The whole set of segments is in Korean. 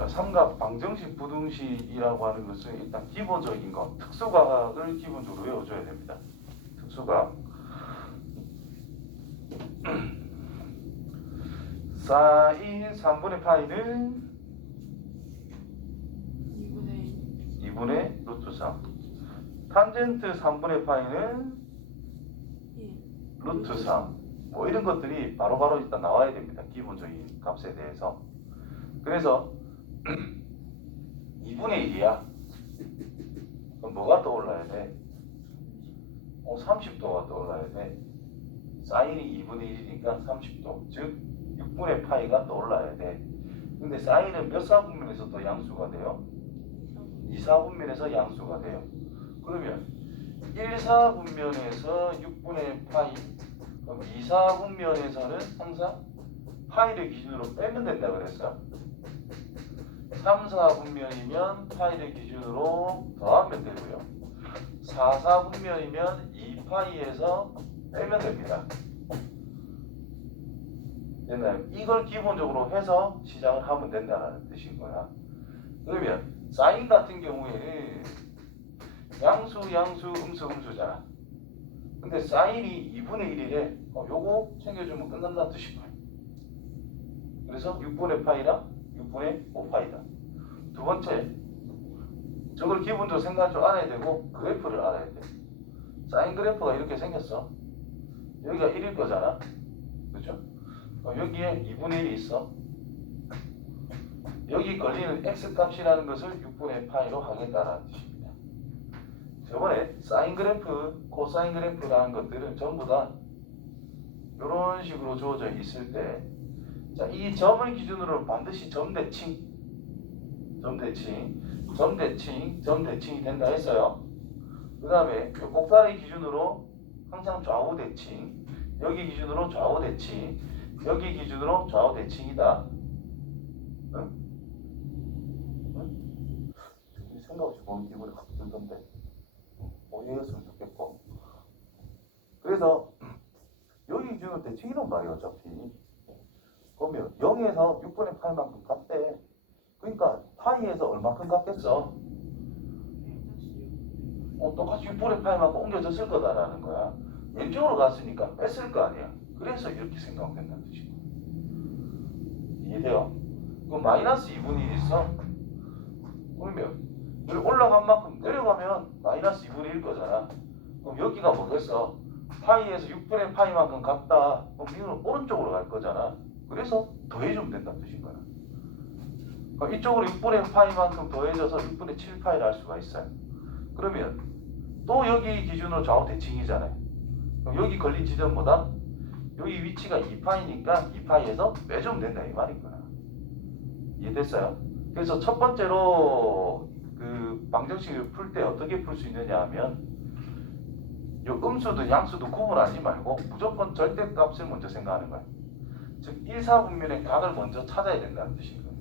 자, 삼각 방정식 부등식이라고 하는 것은 일단 기본적인 것, 특수각을 기본적으로 외워줘야 됩니다. 특수각. 사인 3분의 파이는 2분의 루트 3. 탄젠트 3분의 파이는 루트 3. 뭐 이런 것들이 바로바로 일단 나와야 됩니다. 기본적인 값에 대해서. 그래서 2분의 1이야. 그럼 뭐가 떠올라야 돼? 30도가 떠올라야 돼. 사인이 2분의 1이니까 30도. 즉 6분의 파이가 떠올라야 돼. 근데 사인은 몇 사분면에서 또 양수가 돼요? 2사분면에서 양수가 돼요. 그러면 1사분면에서 6분의 파이, 그럼 2사분면에서는 항상 파이를 기준으로 빼면 된다 그랬어. 3사분면이면 파이를 기준으로 더하면 되고요. 4사분면이면 2파이에서 빼면 됩니다. 됐나요? 이걸 기본적으로 해서 시작을 하면 된다는 뜻인 거야. 그러면 사인 같은 경우에는 양수, 음수잖아. 근데 사인이 2분의 1이래. 요거 챙겨주면 끝난다는 뜻인 거야. 그래서 6분의 파이랑 6분의 5파이다. 두 번째, 저걸 기본적으로 생각할 줄 알아야 되고 그래프를 알아야 돼. 사인 그래프가 이렇게 생겼어. 여기가 1일 거잖아. 그렇죠? 여기에 2분의 1이 있어. 여기 걸리는 x값이라는 것을 6분의 파이로 하겠다라는 뜻입니다. 저번에 사인 그래프, 코사인 그래프라는 것들은 전부 다 이런 식으로 주어져 있을 때, 자, 이 점을 기준으로 반드시 점대칭이 된다 했어요. 그 다음에 꼭다리 기준으로 항상 좌우 대칭, 여기 기준으로 좌우 대칭, 여기 기준으로 좌우 대칭이다. 응? 응? 생각 없이 보는 기분이 확 들던데 오해였으면 좋겠고. 그래서 여기 기준으로 대칭이란 말이야 어차피. 그러면 0에서 6분의 8만큼 같대. 그러니까 파이에서 얼마큼 같겠어? 똑같이 6분의 8만큼 옮겨졌을 거다라는 거야. 왼쪽으로 갔으니까 뺐을 거 아니야. 그래서 이렇게 생각하면 된다는 뜻이고. 이해돼요? 그럼 마이너스 2분의 1 있어? 그러면 여기 올라간 만큼 내려가면 마이너스 2분의 1 거잖아. 그럼 여기가 뭐겠어? 파이에서 6분의 파이만큼 같다. 그럼 이거는 오른쪽으로 갈 거잖아. 그래서 더해주면 된다는 뜻인 거야. 그럼 이쪽으로 6분의 파이만큼 더해져서 6분의 7파이를 할 수가 있어요. 그러면 또 여기 기준으로 좌우 대칭이잖아요. 그럼 여기 걸린 지점 뭐다? 여기 위치가 2파이니까 2파이에서 빼주면 된다 이 말인 거야. 이해됐어요? 그래서 첫 번째로 그 방정식을 풀 때 어떻게 풀 수 있느냐 하면 요 음수든 양수든 구분하지 말고 무조건 절대값을 먼저 생각하는 거야. 즉 1사분면의 각을 먼저 찾아야 된다는 뜻인 거예요.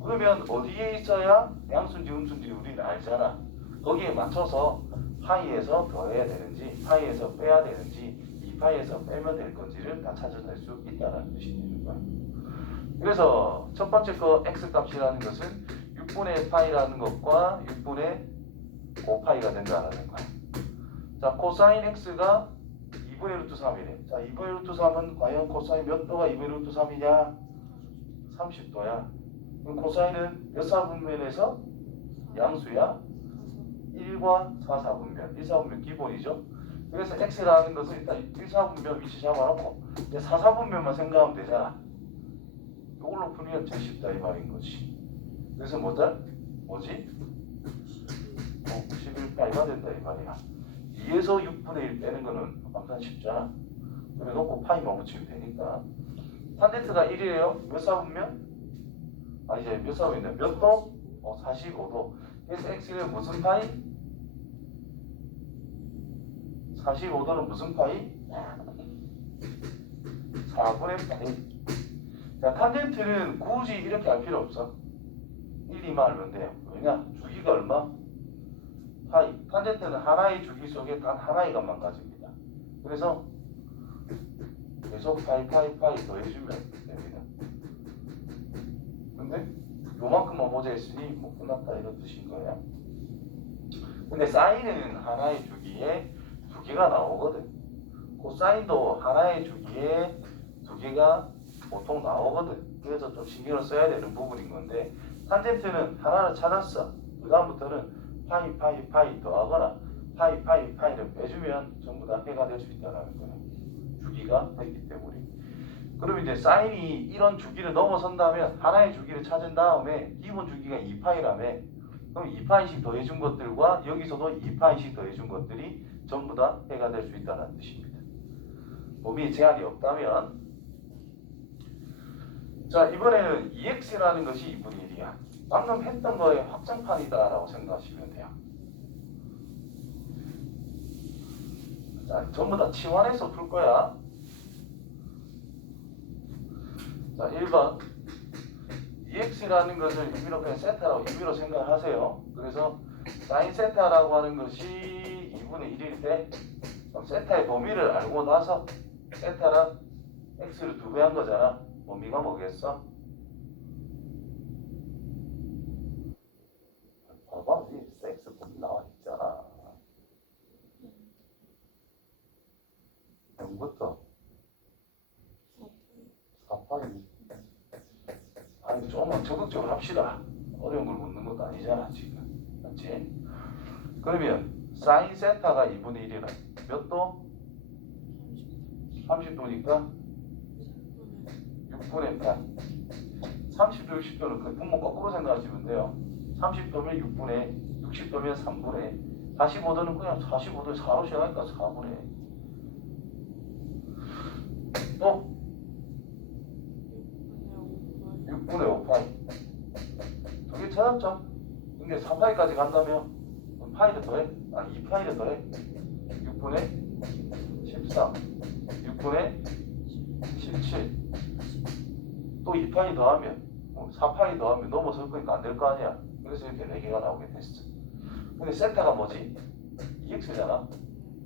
그러면 어디에 있어야 양수인지 음수인지 우리는 알잖아. 거기에 맞춰서 파이에서 더해야 되는지 파이에서 빼야 되는지 2파이에서 빼면 될 건지를 다 찾아낼 수 있다는 뜻이 되는 거야. 그래서 첫 번째 거 x값이라는 것은 6분의 파이라는 것과 6분의 5파이가 된다는 거야. 자, 코사인 x가 2분의 루트 3이래. 자, 2분의 루트 3은 과연 코사인 몇 도가 2분의 루트 3이냐? 30도야. 그럼 코사인은 몇 사분면에서 양수야? 1과 4사분면. 1사분면 기본이죠. 그래서 x라는 것은 일단 1사분면 위치 잡아놓고 이제 4사분면만 생각하면 되잖아. 이걸로 풀면 제일 쉽다 이 말인 거지. 그래서 뭐지? 11파이가 된다 이 말이야. 2에서 6분의 1 빼는 거는 막상 쉽잖아. 그래 놓고 파이만 붙이면 되니까. 탄젠트가 1이에요. 몇 사분면? 이제 몇 사분면이냐? 몇 도? 45도. 그래서 x는 무슨 파이? 45도는 무슨 파이? 4분의 파이. 자, 탄젠트는 굳이 이렇게 할 필요 없어. 1, 2만 알면 돼요. 왜냐? 주기가 얼마? 파이. 탄젠트는 하나의 주기 속에 단 하나의 값만 가집니다. 그래서 계속 파이 더해주면 됩니다. 근데 요만큼만 보자 했으니 뭐 끝났다 이런 뜻인 거예요. 근데 사인은 하나의 주기에 두 개가 나오거든. 코사인도 하나의 주기에 두 개가 보통 나오거든. 그래서 좀 신경을 써야 되는 부분인 건데 탄젠트는 하나를 찾았어. 그 다음부터는 파이 더하거나 파이를 빼주면 전부 다 해가 될 수 있다는 거예요. 주기가 됐기 때문에. 그럼 이제 사인이 이런 주기를 넘어선다면 하나의 주기를 찾은 다음에 기본 주기가 2파이라며 그럼 2파이씩 더해준 것들과 여기서도 2파이씩 더해준 것들이 전부 다 해가 될 수 있다는 뜻입니다. 범위에 제한이 없다면 자 이번에는 2x라는 것이 2분의 1이야. 방금 했던 거의 확장판이다 라고 생각하시면 돼요. 자 전부 다 치환해서 풀 거야. 자 1번 2x라는 것을 임의로 그냥 세타라고 임의로 생각하세요. 그래서 사인 세타라고 하는 것이 2분의 1일 때 세타의 범위를 알고 나서 세타랑 x를 2배 한 거잖아. 범위가 뭐겠어? 봐봐, 이 x 범위 나와 있잖아. 0부터 4파이. 아니 조금만 적극적으로 합시다. 어려운 걸 묻는 것도 아니잖아 지금. 맞지? 그러면 사인 세타가 2분의 1이라 몇 도? 30도니까 6분의 8. 30도, 60도는 그 분모 거꾸로 생각하시면 돼요. 30도면 6분의, 60도면 3분의, 45도는 그냥 45도에 4로 시작하니까 4분의. 또 6분의 5파이. 두 개 찾았죠? 근데 4파이까지 간다면 파이를 더해? 2파이를 더해? 6분의 13, 6분의 17. 또 2파이 더하면 4파이 더하면 넘어설 거니까 안 될 거 아니야. 그래서 이렇게 4개가 나오게 됐어. 근데 세타가 뭐지? 2x잖아.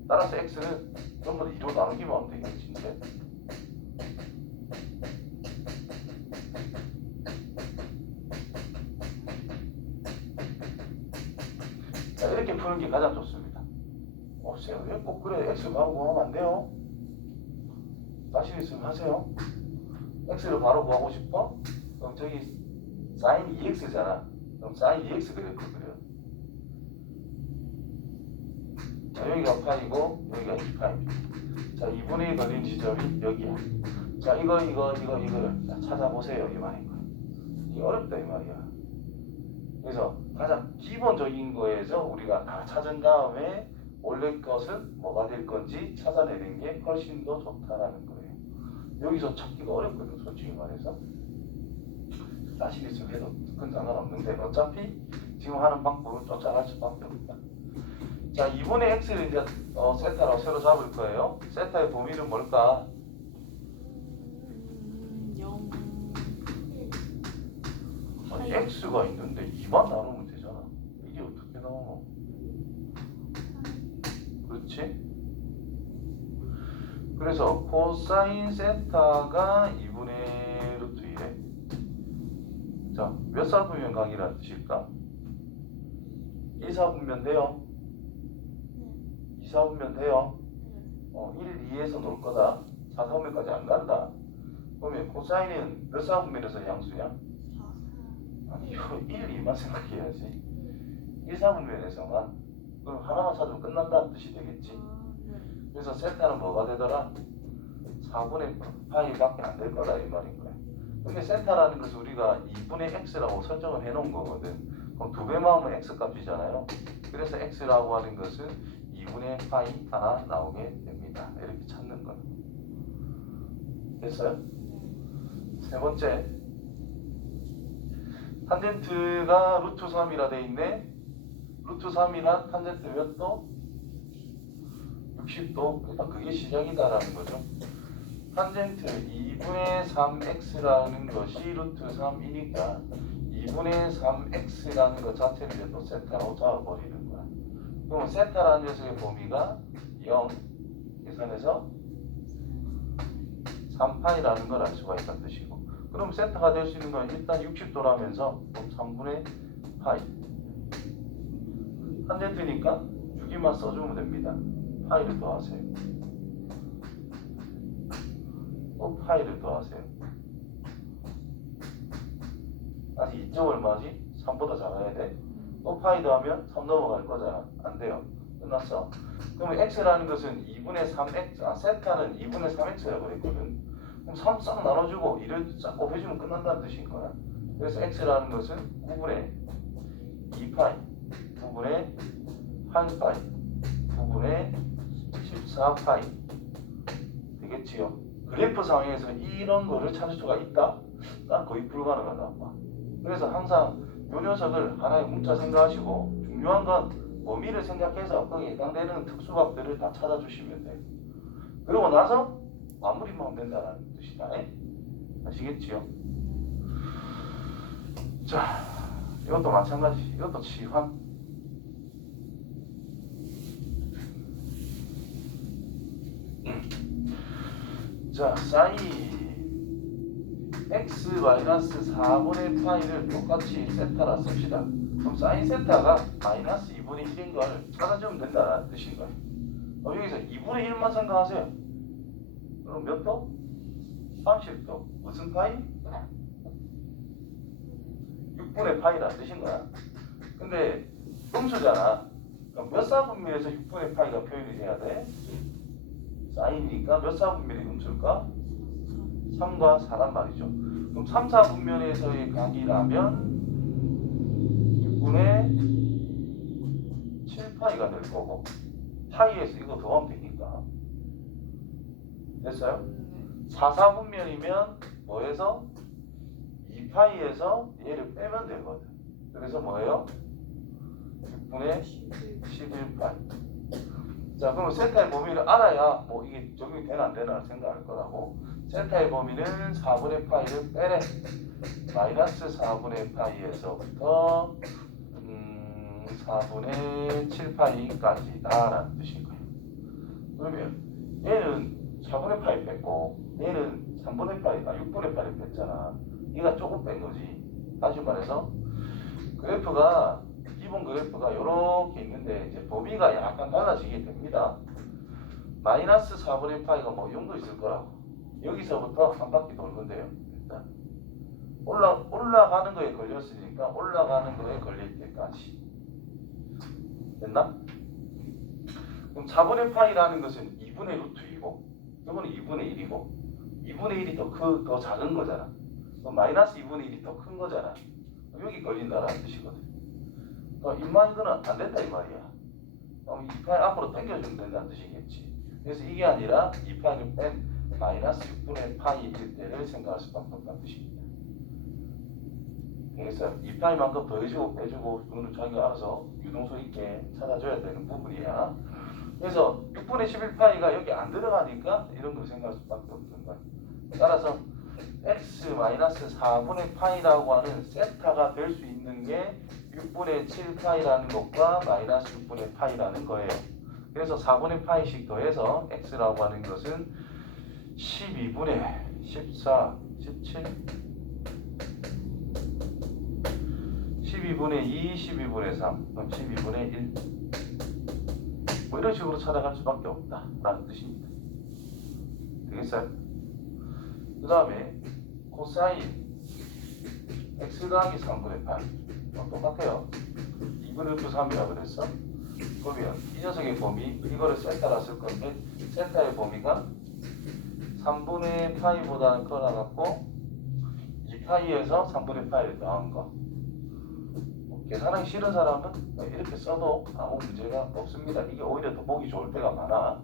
따라서 x는 전부 다 2로 나누기만 하면 되겠지. 이제. 자, 이렇게 푸는 게 가장 좋습니다. 쌤, 왜 꼭 그래? x 바로 구하면 안 돼요? 자신 있으면 하세요. x를 바로 구하고 싶어? 그럼 저기 sin 2x잖아. 그럼 sin 2x 그래프 그려. 자 여기가 파이고 여기가 2파입니다. 자 2분의 1 걸린 지점이 여기야. 자 이거를 자, 찾아보세요 이 말인 거야. 이게 어렵다 이 말이야. 그래서 가장 기본적인 거에서 우리가 다 찾은 다음에 원래 것은 뭐가 될 건지 찾아내는 게 훨씬 더 좋다라는 거예요. 여기서 찾기가 어렵거든 솔직히 말해서. 자신 있으면 해도 그건 상관없는데 어차피 지금 하는 방법을 쫓아갈 수밖에 없다. 자 2분의 x를 이제 세타라고 새로 잡을 거예요. 세타의 범위는 뭘까? 0. 아니 x가 있는데 2만 나누면 되잖아. 이게 어떻게 나와? 그렇지? 그래서 코사인 세타가 2분의 루트 1에 자, 몇 사분면 각이라는 뜻일까? 1사분면 돼요? 2사분면 돼요? 1, 2에서 놀 거다. 4사분면까지 안 간다. 그러면 코사인은 몇 사분면에서 양수냐? 아니, 1, 2만 생각해야지. 1사분면에서만. 그럼 하나만 찾으면 끝난다는 뜻이 되겠지. 그래서 세타는 뭐가 되더라? 4분의 파이밖에 안 될 거다 이 말인 거야. 근데 세타라는 것은 우리가 2분의 x라고 설정을 해놓은 거거든. 그럼 2배만 하면 x 값이잖아요. 그래서 x라고 하는 것은 2분의 파이 하나 나오게 됩니다. 이렇게 찾는 거예요. 됐어요? 세 번째, 탄젠트가 루트 3이라 돼 있네. 루트 3이란 탄젠트 몇 도? 60도. 그러니까 그게 시작이다라는 거죠. 탄젠트 2분의 3x라는 것이 루트 3이니까 2분의 3x라는 것 자체를 또 세타로 잡아버리는 거야. 그러면 세타라는 녀석의 범위가 0 계산해서 3파이라는 걸 알 수가 있다는 뜻이고 그럼 세타가 될 수 있는 건 일단 60도라면서 3분의 파이. 탄젠트니까 6이만 써주면 됩니다. 파이를 더하세요. 또 파이를 더하세요. 다시 2점 얼마지? 3보다 작아야 돼. 또 파이 더하면 3 넘어갈 거잖아. 안 돼요. 끝났어. 그러면 x라는 것은 2분의 3x, 세타는 2분의 3x라고 그랬거든. 그럼 3 싹 나눠주고 1을 싹 곱해주면 끝난다는 뜻인 거야. 그래서 x라는 것은 9분의 2파이, 9분의 8파이, 9분의 14파이 되겠지요. 그래프 상황에서 이런 거를 찾을 수가 있다? 난 거의 불가능하다. 그래서 항상 요 녀석을 하나의 문자 생각하시고 중요한 건 범위를 생각해서 거기에 해당되는 특수값들을 다 찾아주시면 돼요. 그러고 나서 마무리만 하면 된다는 뜻이다. 아시겠지요? 자, 이것도 마찬가지. 이것도 치환. 자, 사인 x-4분의 파이를 똑같이 세타라 씁시다. 그럼 사인 세타가 마이너스 2분의 1인 걸 찾아주면 된다는 뜻인 거예요. 여기서 2분의 1만 생각하세요. 그럼 몇 도? 30도. 무슨 파이? 6분의 파이라는 뜻인 거야. 근데 음수잖아. 그럼 몇 사분면에서 6분의 파이가 표현이 돼야 돼? 사인이니까 몇 사분면이 음수일까? 3과 4란 말이죠. 그럼 3, 4분면에서의 각이라면 6분의 7파이가 될 거고 파이에서 이거 더하면 되니까 됐어요? 4, 4분면이면 뭐해서 2파이에서 얘를 빼면 되거든. 그래서 뭐예요? 6분의 11파이. 자, 그럼 세타의 범위를 알아야 뭐 이게 적용이 되나 안 되나 생각할 거라고. 세타의 범위는 4분의 파이를 빼래. 마이너스 4분의 파이에서부터 4분의 7파이까지 라는 뜻인 거예요. 그러면 얘는 4분의 파이 뺐고 얘는 3분의 파이, 6분의 파이를 뺐잖아. 얘가 조금 뺀 거지. 다시 말해서 그래프가 기본 그래프가 이렇게 있는데 이제 범위가 약간 달라지게 됩니다. 마이너스 4분의 파이가 뭐 이 정도 있을 거라고. 여기서부터 한 바퀴 돌 건데요. 일단 올라가는 거에 걸렸으니까 올라가는 거에 걸릴 때까지 됐나? 그럼 4분의 파이라는 것은 2분의 루트 2고 이거는 2분의 1이고 2분의 1이 더 작은 거잖아. 그럼 마이너스 2분의 1이 더 큰 거잖아. 여기 걸린다라는 뜻이거든. 인마 이거는 안 된다 이 말이야. 그럼 2파이 앞으로 당겨주면 된다는 뜻이겠지. 그래서 이게 아니라 2파이를 뺀 마이너스 6분의 파이일 때를 생각할 수밖에 없다는 뜻입니다. 그래서 2파이만큼 더해주고 빼주고 이거는 자기가 알아서 유동성 있게 찾아줘야 되는 부분이야. 그래서 6분의 11파이가 여기 안 들어가니까 이런 걸 생각할 수밖에 없는 거야. 따라서 x-4분의 파이라고 하는 세타가 될 수 있는 게 6분의 7파이라는 것과 마이너스 6분의 파이라는 거예요. 그래서 4분의 파이씩 더해서 x라고 하는 것은 12분의 14, 17, 12분의 2, 12분의 3, 12분의 1 뭐 이런 식으로 찾아갈 수밖에 없다 라는 뜻입니다. 되겠어요? 그 다음에 코사인 x 더하기 3분의 8 똑같아요. 2분의 루트 3이라고 그랬어. 그러면 이 녀석의 범위 이거를 세타라 쓸 건데 세타의 범위가 3분의 파이보다는 커나갔고 2파이에서 3분의 파이를 더한 거. 계산하기 싫은 사람은 이렇게 써도 아무 문제가 없습니다. 이게 오히려 더 보기 좋을 때가 많아.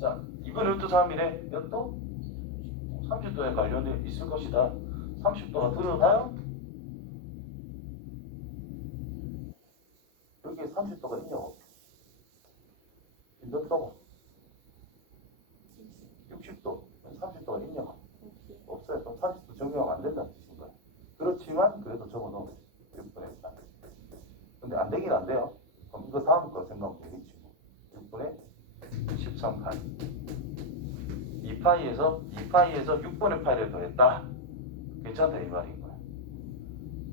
자, 2분의 루트 3이래. 몇 도? 30도에 관련돼 있을 것이다. 30도가 들어가요? 여기에 30도가 있냐고? 몇 도고? 60도. 30도가 있냐고? 없어요. 그럼 30도 적용 안 된다는 뜻인 거예요. 그렇지만 그래도 적어놓으면 돼요. 6분의 4. 근데 안 되긴 안 돼요. 그럼 이거 다음 거 생각하면 되겠지. 6분의 13파이. 2파이에서 6분의 파이를 더했다. 괜찮다 이 말인 거야.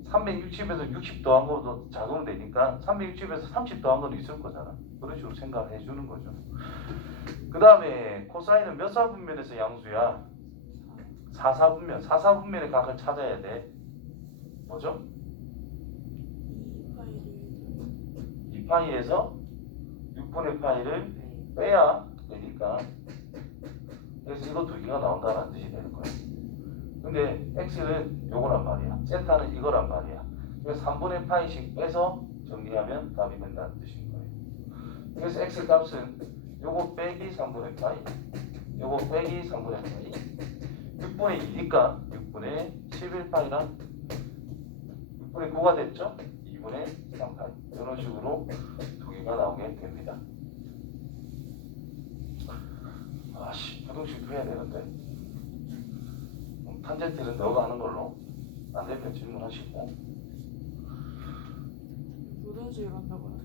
360에서 60 더한 것도 작으면 되니까 360에서 30 더한 건 있을 거잖아. 그런 식으로 생각해 주는 거죠. 그 다음에 코사인은 몇 사분면에서 양수야? 4사분면. 4사분면의 각을 찾아야 돼. 뭐죠? 2파이에서 6분의 파이를 빼야 되니까. 그래서 이거 두 개가 나온다는 뜻이 되는 거야. 근데 x는 요거란 말이야. 세타는 이거란 말이야. 그래서 3분의 파이씩 빼서 정리하면 답이 된다는 뜻인 거예요. 그래서 x 값은 요거 빼기 3분의 파이, 요거 빼기 3분의 파이, 6분의 2니까 6분의 11파이랑 6분의 9가 됐죠? 2분의 3파이. 이런 식으로 두 개가 나오게 됩니다. 아씨, 부등식 해야 되는데. 탄젠트는 너가 하는 걸로. 안 되면 질문하시고. 부등식을 한다고요?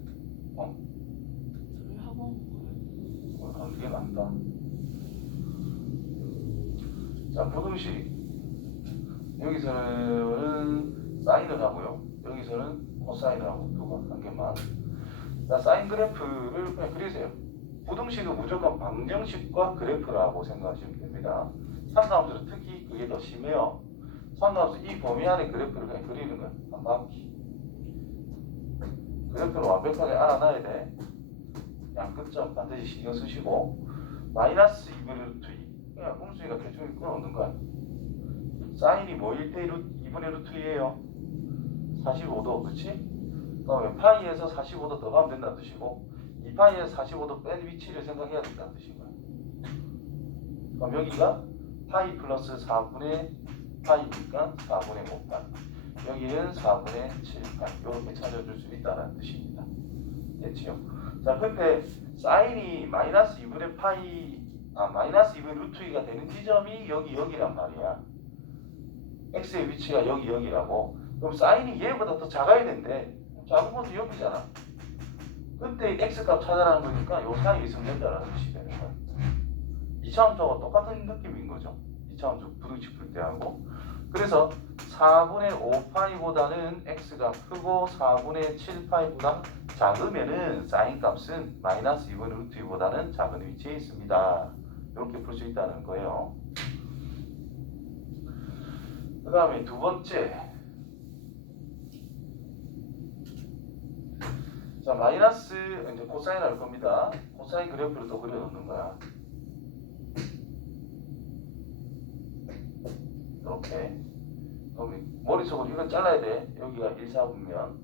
저희 학원 가요. 그게 낫다. 자, 부등식. 여기서는 사인을 하고요. 여기서는 코사인을 하고 두고 한 개만. 자, 사인 그래프를 그냥 그리세요. 부등식은 무조건 방정식과 그래프라고 생각하시면 됩니다. 상가함수는 특히 그게 더 심해요. 상가함수 이 범위 안에 그래프를 그냥 그리는 거야. 한 바퀴. 그래프를 완벽하게 알아놔야 돼. 양끝점 반드시 신경 쓰시고. 마이너스 2분의 루트 2. 그냥 꼼수니까 대충 끊어놓는 거야. 사인이 뭐일 때 2분의 루트 2예요? 45도, 그렇지? 그다음에 파이에서 45도 더 가면 된다는 뜻이고 2파이에서 45도 뺀 위치를 생각해야 된다는 뜻인 거야. 그럼 여기가 파이 플러스 4분의 파이니까 4분의 5파이. 여기는 4분의 7파이. 이렇게 찾아줄 수 있다는 뜻입니다. 됐지요? 자, 근데 사인이 마이너스 2분의 파이, 마이너스 2분의 루트 2가 되는 지점이 여기란 말이야. x의 위치가 여기라고. 그럼 사인이 얘보다 더 작아야 된대. 작은 것도 여기잖아. 그때 x값 찾아라는 거니까 요 사이에 있으면 된다는 뜻이 되는 거야. 2차원적으로 똑같은 느낌인 거죠. 2차원적 부등식 풀 때하고. 그래서 4분의 5파이보다는 x가 크고 4분의 7파이보다 작으면은 사인 값은 마이너스 2분의 루트 2보다는 작은 위치에 있습니다. 이렇게 풀 수 있다는 거예요. 그 다음에 두 번째. 자, 마이너스 이제 코사인 할 겁니다. 코사인 그래프를 또 그려놓는 거야. 이렇게. 그럼 머릿속으로 이건 잘라야 돼. 여기가 1, 4분면,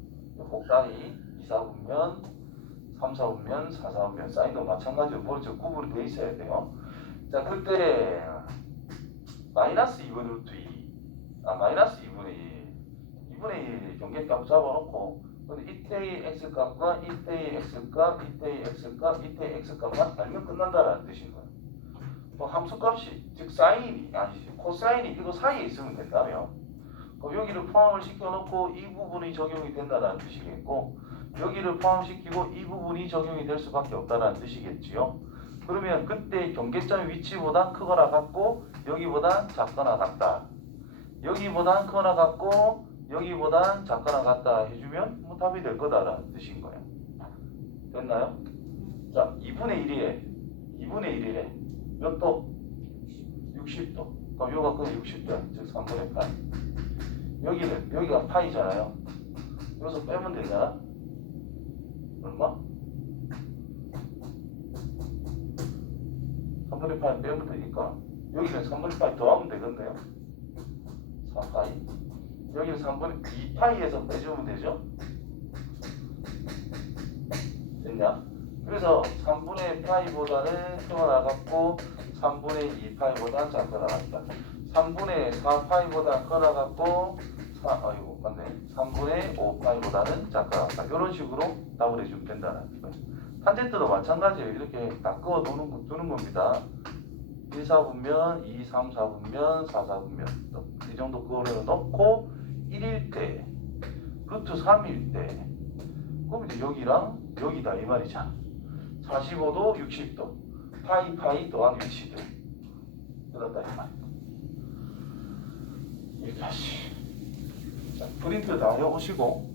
꼭다리 2, 4분면, 3, 4분면, 4, 4분면. 사인도 마찬가지로 머릿속 구분이 돼 있어야 돼요. 자, 그때 마이너스 2분의 루트 2, 마이너스 2분의 1, 2분의 1 경계값 잡아놓고 근데 이때의 x값과 이때의 x값, 이때의 x값, 이때의 x값만 알면 끝난다라는 뜻인 거예요. 뭐 함수값이 즉 사인이 아니지 코사인이 이거 사이에 있으면 된다며. 그럼 여기를 포함을 시켜놓고 이 부분이 적용이 된다는 뜻이겠고 여기를 포함시키고 이 부분이 적용이 될 수밖에 없다는 뜻이겠지요. 그러면 그때 경계점 위치보다 크거나 같고 여기보다 작거나 같다. 여기보다 크거나 같고 여기보단 작거나 같다 해주면 뭐 답이 될 거다라는 뜻인 거예요. 됐나요? 자, 2분의 1이래. 몇 도? 60도. 그럼 요가 그 60도야. 즉 3분의 파이. 여기가 파이잖아요. 여기서 빼면 되잖아. 얼마? 3분의 파이 빼면 되니까 여기는 3분의 파이 더하면 되겠네요. 4파이. 여기는 3분의 2파이에서 빼주면 되죠? 됐냐? 그래서 3분의 파이보다는 크거나 같고 3분의 2파이보다 작거나 같다. 3분의 4파이보다 크거나 같고 3분의 5파이보다는 작거나 같다. 이런 식으로 답을 해주면 된다는 거예요. 탄젠트도 마찬가지예요. 이렇게 다 그어 두는 겁니다. 1, 4분면, 2, 3, 4분면, 4, 4분면 이 정도 그어를 넣고 1일 때, 루트 3일 때 그럼 이제 여기랑 여기다 이 말이잖아. 45도, 60도 파이 더한 위치들 풀었다 이 말이야. 여기까지. 자, 프린트 다 해오시고